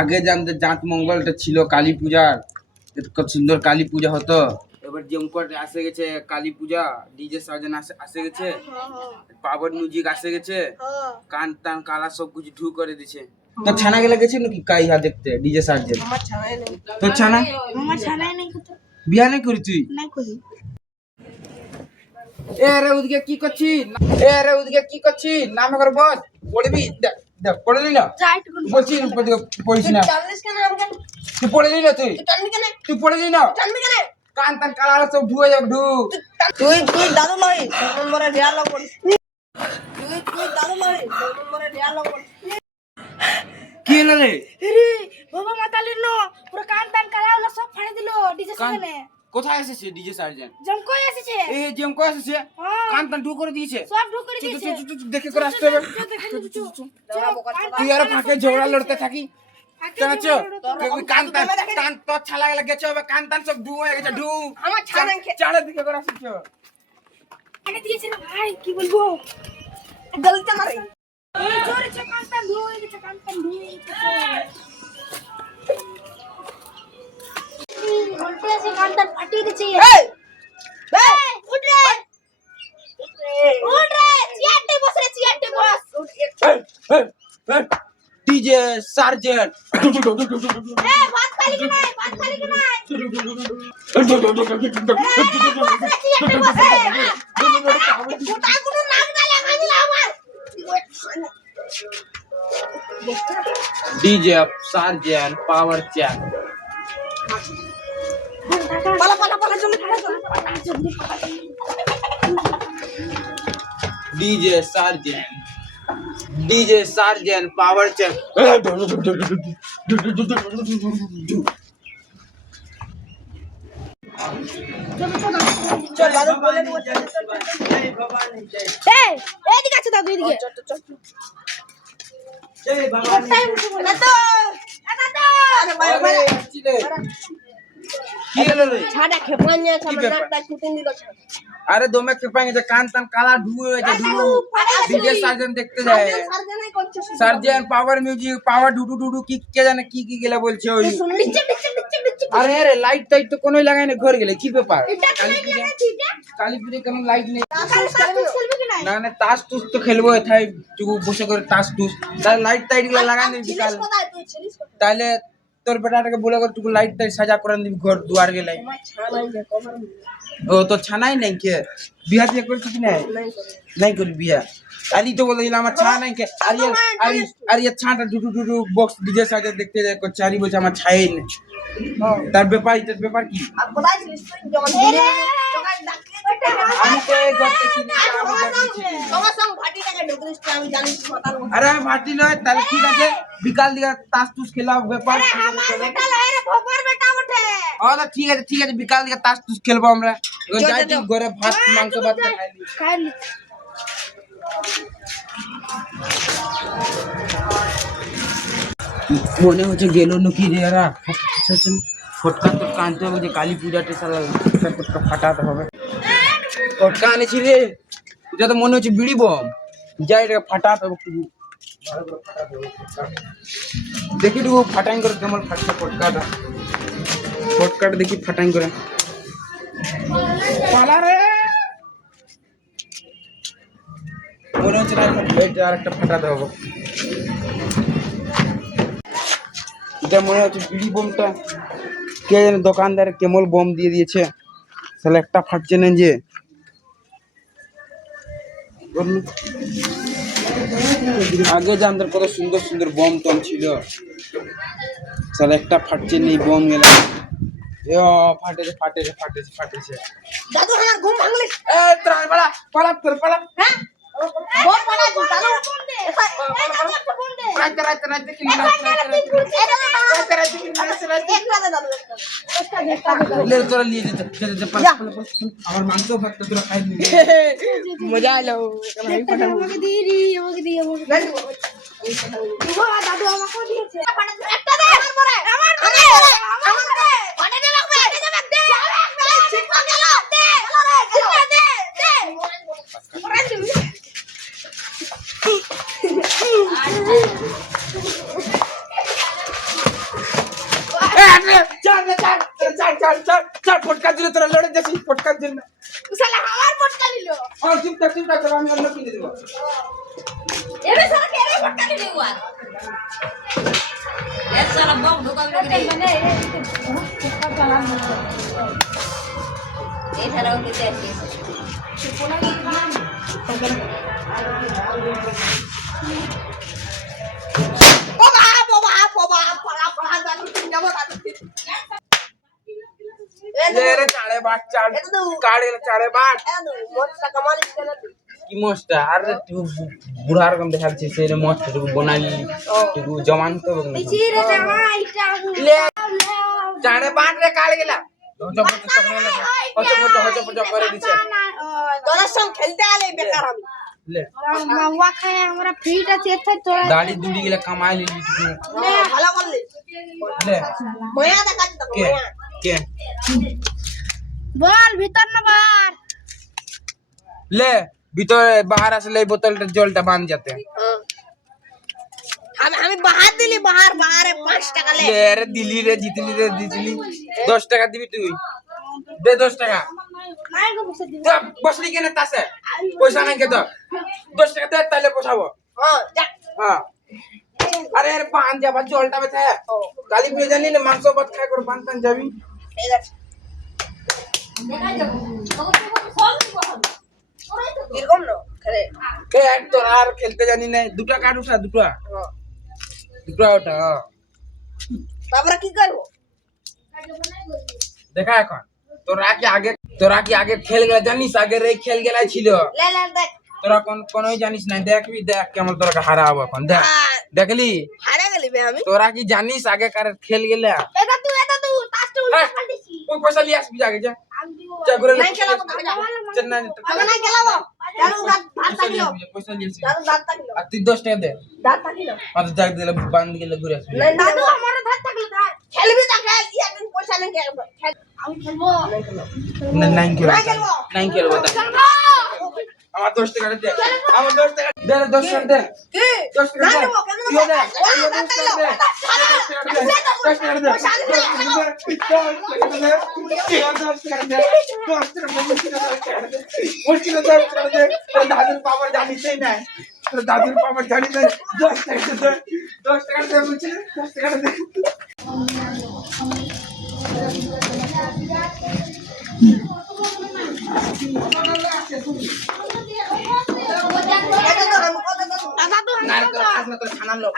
আগে যে আমাদের জাঁত মঙ্গলটা ছিল কালী পূজার। কত সুন্দর কালী পূজা হতো। এবার জমকট আসে গেছে কালী পূজা ডিজে সার্জন আসে আসে গেছে। পাওয়ার মিউজিক আসে গেছে। কান টান কালা সব কিছু ঢু করে দিছে। তো ছানা গেলে গেছে নাকি কাই হা দেখতে ডিজে সার্জন? তো ছানা? আমার ছানাই নাই বিয়া নাই করি তুই? নাই করি। এ রে ওদিকে কি করছিস? এ রে ওদিকে কি করছিস? নাম করে বস পড়বি দেখ। দেখ পড়লি না যাই টুকু বলছি পড়িস না। তুই পড়লি না তুই তুই? তুই পড়লি না কেন? টান কালা সব ঢুয়ে যাবে ঢু তুই তুই দাদু তোর নম্বরে ডিয়ালগ করিস। তুই তুই দাদু লই নম্বরে ডিয়ালগ করিস। কি হলো রে? বাবা মাতালির নো পুরো কান টান কালা সব ফাড়ে দিল ডিজে সামনে কোথায় এসেছে ডিজে সার্জন জম কই এসেছে? এই যে কো এসেছে? হ্যাঁ। কান টান ঢু করে দিয়েছে। সব ঢুক করে দিয়েছে। দেখে করে আসতে হবে। তুই আর ফাঁকে ঝগড়া লড়তে থাকি? কান টান টান তোর ছালা গেলে গেছে হবে কান টান সব ঢু হয়ে গেছে ঢু আমার খে- চাড়ের দিকে করে আসছ আগে দিয়েছে না ভাই কি বলব? গলতে মারে। জোরে চে কান টান ধুয়ে গেছে কান টান ধুয়ে গেছে। টান ফাটিয়ে দিচ্ছে এই এই উঠ রে উঠ রে চেয়ারটে বস রে চেয়ারটে বস ডিজে সার্জন এ ভাত খালি কি নাই ভাত খালি কি নাই চেয়ারটে বস রে গোটা গুলো নাক না লাগা দিলা আমার পালা পালা পালা জলদি পালা জলদি DJ surgeon DJ surgeon power এই এদিকে আছে দাদু এদিকে চল চল চল কোথায় উঠে বলে তো দাদা আরে মারে মারে কি হলো রে? ছাড়া খেপান নিয়ে কি আমার ব্যাপার? নাকটা কুটিন দিল ছাড়া আরে দমে কেপাং যে কান টান কালা ঢু হয়ে গেছে ঢু ডিজে সার্জন দেখতে যায়। সার্জনাই করছে সার্জন পাওয়ার মিউজিক পাওয়ার ডুডু ডুডু কি কে জানে কি কি গেলে বলছে ওই। ডিচে ডিচে ডিচে ডিচে আরে আরে লাইট টাইট তো কোনোই লাগাই না ঘর গেলে কি ব্যাপার? এটা কালী কেন পূজা লাগাচ্ছি এটা? কালী পূজা কেন লাইট নেই? কাল সাথে খেলবি কি নাই? না না তাস টুস তো খেলব এথাই টুকু বসে করে তাস টুস তাহলে লাইট টাইটগুলো লাগাই দিবি বিকাল। ছিলিস কোথায়? তুই ছিলিস কোথায়? তাহলে তোর বেটাটাকে বলে করে তুই লাইট টাইট সাজা করে দিবি ঘর দুয়ার গেলে ও তো ছানাই নাই কে? বিয়া দিয়ে করছিস কি নাই? নাই করে। বিয়া? আলি তো বলে দিলাম আমার ছা নাই কে? আর আরে আর ছানাটা ছাটা ডুডু ডুডু বক্স ডিজে সাজা দেখতে যায় করছে আরি বলছে আমার ছাই নেই। তার ব্যাপার এটার ব্যাপার কি আর কোথায় ছিলিস তুই যখন দিনে তোকে ডাকলে তো আমি তো এই ঘরতে চিনি না, আমি ঘরতে চিনি না। তোমার সঙ্গে ভাটি টাকা ঢুকলিস তুই, আমি জানি তুই মাতাল মতো। আরে আমি ভাটি নয় তাহলে ঠিক আছে বিকাল দিকে তাস তুস খেলা ব্যাপার আমার বেটা লয় রে ভোপার বেটা ওঠে ও তো ঠিক আছে ঠিক আছে বিকাল দিকে তাস তুস খেলবো আমরা এখন চল, যাই চল, তুই চল। ঘরে ভাত মাংস ভাত খাই নি। খাইলি মনে হচ্ছে গেল নাকি রে এরা? ফটকা টটকা আনতে হবে যে কালী পূজাতে ফটকা টটকা ফাটাতে হবে। ফটকা আনেছি রে। এটা তো মনে হচ্ছে বিড়ি বম। যাই রে, ফাটাতে হবে ফটকা। দেখি একটু ফাটাই করে কেমন ফাটছে ফটকাটা। ফটকাটা দেখি ফাটাই করে। পালা রে। মনে হচ্ছে একটা ফাটাতে হবে। এটা মনে হচ্ছে বিড়ি বোমটা। কে জানে দোকানদার কেমন বোম দিয়ে দিয়েছে। তাহলে একটা ফাটছে না যে। আগে জানতাম কত সুন্দর সুন্দর বোম টম ছিল তাহলে একটা ফাটছে নেই বোম গেলে। ফাটেছে ফাটেছে ফাটেছে ফাটেছে। দাদু আমার ঘুম ভাঙলিস এ ত্রাণ পালা পালা তোর পালা। হ্যাঁ? ঘুম ভাঙাচ্ছিস, দাদু। রাইতে রাইতে রাইতে কি রাইতে রাইতে রাইতে রাইতে কি রাইতে রাইতে একটা দে দাদু একটা। একটা দে, একটা দে, দাদু। লে তোরা নিয়ে যেতে পালা পালা পালা। আমার মাংস ভাতটা তোরা খাই নিবি মজা এলো আমাকে দিয়ে দি আমাকে দিয়ে আমাকে দাদু আমাকে দিয়েছে একটা দে আমার পরে আমার পরে আমার চাল চাল ফটকার জন্য তোরা লড়ে যাচ্ছিস ফটকার জন্য শালা আমার পটকা নিল হ্যাঁ চুপ থাক চুপ থাক তোরা আমি অন্য কিনে দেবো। এবে শালা কে রে পটকা নিল ওয়ার এর শালা বম ঢোকাবে না মানে এই ছাড়াও কেটে আছে ও বাপ ও বাপ ও বাপ পড়া পড়া দাদু তিন যাব দাদু তিন এ লে রে চাড়ে বাট চাল এটা তো কাড়ে চাড়ে বাট এ তো মোটটা কামাল দিতে না কি মস্তা আর তুই বুড়ার কম দেখাচ্ছিস সেই মস্ত তুই বনালি তুই জমান তো চিরে বাট রে কাড়ে গেলা দাড়ি দুড়ি কামাই লিলি ভালো করলি লে মায়া দেখাচ্ছি তোকে কে মায়া কে বল ভিতর না বার লে ভিতরে বাহার আসলে এই বোতলটা জলটা বান যাতে হ্যাঁ। আমি আমি বাহার দিলি বাহার বাহারে পাঁচ টাকা লে লে রে দিলি রে জিতলি রে জিতলি দশ টাকা দিবি তুই দে দশ টাকা নাই গো বসে দিন তুই বসলি কেন তাসে পয়সা নাই কে তো দশ টাকা দে তাহলে পোষাবো হ্যাঁ যা হ্যাঁ আরে আরে বান যাবা জলটা বেথা কালি পুজো জানি না মাংস ভাত ঠিক আছে। না? খেলে। এক আর খেলতে জানি না দুটা কাট উঠা দুটা। দুটা ওটা। তারপরে কি করব? দেখা এখন। তোরা কি আগে তোরা কি আগে খেল গেলা জানিস? আগের এই খেল গেলা ছিল। তোরা কোন কোনোই জানিস না দেখবি দেখ কেমন তোরা হারাবো এখন। দেখ। হ্যাঁ, দেখলি? হারে গেলি আমি। তোরা কি জানিস আগে কার খেল গেলা এটা তুই এটা তুই তাসটা হ্যাঁ, উল্টা পাল্টেছি ওই পয়সা নিয়ে আসবি আগে যা করে নাই খেলাবো। না, নাই খেলাবো দাদু দাঁত দাঁত থাকিলো পয়সা নিয়ে আসবি দাদু দাঁত থাকিলো আর তুই দশ টাকা দে দাঁত থাকিলো আর যাক দিলে বান্ধ গেলে ঘুরে আসবি দাদু আমার থাকল খেলবি। তো খেল। পয়সা খেলব আমি না খেলব। নাইন খেলব তা। খেলব আমার দশ টাকা দে আমার দশ টাকা দে দশ টাকা দে দশ টাকা দে দশ টাকা দে দশ টাকা দে দশ টাকা দে দশ দে মুশকিল দশ টাকা তোর দাদুর পাওয়ার জানিসই না তোর দাদুর পাওয়ার জানিস না দশ টাকা দে দশ টাকা দে বলছি দশ টাকা দে এটা তো আমি কত দেবো দাদু না রে, তোর খাস না তোর খানার লোক